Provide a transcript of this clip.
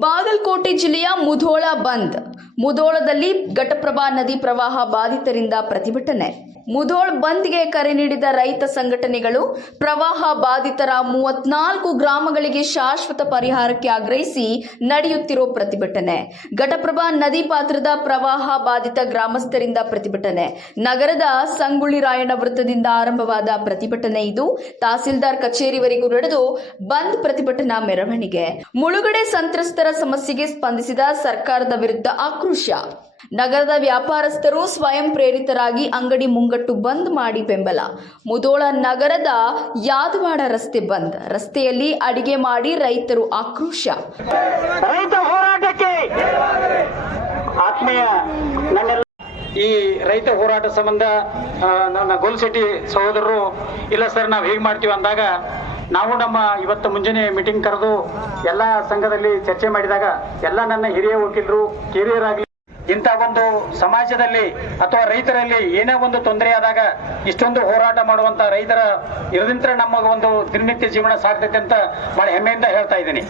ಬಾಗಲಕೋಟೆ ಜಿಲ್ಲೆಯ ಮುಧೋಳ ಬಂದ್. ಮುಧೋಳದಲ್ಲಿ ಘಟಪ್ರಭಾ ನದಿ ಪ್ರವಾಹ ಬಾಧಿತರಿಂದ ಪ್ರತಿಭಟನೆ. ಮುಧೋಳ ಬಂದ್ಗೆ ಕರೆ ನೀಡಿದ ರೈತ ಸಂಘಟನೆಗಳು ಪ್ರವಾಹ ಬಾಧಿತರ 34 ಗ್ರಾಮಗಳಿಗೆ ಶಾಶ್ವತ ಪರಿಹಾರಕ್ಕೆ ಆಗ್ರಹಿಸಿ ನಡೆಯುತ್ತಿರೋ ಪ್ರತಿಭಟನೆ. ಘಟಪ್ರಭಾ ನದಿ ಪಾತ್ರದ ಪ್ರವಾಹ ಬಾಧಿತ ಗ್ರಾಮಸ್ಥರಿಂದ ಪ್ರತಿಭಟನೆ. ನಗರದ ಸಂಗೊಳ್ಳಿ ರಾಯಣ್ಣ ವೃತ್ತದಿಂದ ಆರಂಭವಾದ ಪ್ರತಿಭಟನೆ ಇದು ತಹಸೀಲ್ದಾರ್ ಕಚೇರಿವರೆಗೂ ನಡೆದು ಬಂದ್ ಪ್ರತಿಭಟನಾ ಮೆರವಣಿಗೆ. ಮುಳುಗಡೆ ಸಂತ್ರಸ್ತರ ಸಮಸ್ಯೆಗೆ ಸ್ಪಂದಿಸಿದ ಸರ್ಕಾರದ ವಿರುದ್ಧ ಆಕ್ರೋಶ. ನಗರದ ವ್ಯಾಪಾರಸ್ಥರು ಸ್ವಯಂ ಪ್ರೇರಿತರಾಗಿ ಅಂಗಡಿ ಮುಂಗಟ್ಟು ಬಂದ್ ಮಾಡಿ ಬೆಂಬಲ. ಮುಧೋಳ ನಗರದ ಯಾದವಾಡ ರಸ್ತೆ ಬಂದ್. ರಸ್ತೆಯಲ್ಲಿ ಅಡಿಗೆ ಮಾಡಿ ರೈತರು ಆಕ್ರೋಶ. ರೈತ ಹೋರಾಟಕ್ಕೆ ಆತ್ಮೀಯ ಈ ರೈತ ಹೋರಾಟ ಸಂಬಂಧ ನನ್ನ ಗೋಲ್ಶೆಟ್ಟಿ ಸಹೋದರರು ಇಲ್ಲ ಸರ್ ನಾವು ಹೇಗೆ ಮಾಡ್ತೀವಿ ಅಂದಾಗ ನಾವು ನಮ್ಮ ಇವತ್ತು ಮುಂಜಾನೆ ಮೀಟಿಂಗ್ ಕರೆದು ಎಲ್ಲ ಸಂಘದಲ್ಲಿ ಚರ್ಚೆ ಮಾಡಿದಾಗ ಎಲ್ಲ ನನ್ನ ಹಿರಿಯ ವಕೀಲರು ಕಿರಿಯರಾಗಲಿ ಇಂಥ ಒಂದು ಸಮಾಜದಲ್ಲಿ ಅಥವಾ ರೈತರಲ್ಲಿ ಏನೇ ಒಂದು ತೊಂದರೆ ಆದಾಗ ಇಷ್ಟೊಂದು ಹೋರಾಟ ಮಾಡುವಂತ ರೈತರ ಇರದಿಂತ್ರ ನಮ್ಮ ಒಂದು ದಿನನಿತ್ಯ ಜೀವನ ಸಾಗ್ತೈತೆ ಅಂತ ಬಹಳ ಹೆಮ್ಮೆಯಿಂದ ಹೇಳ್ತಾ ಇದ್ದೀನಿ.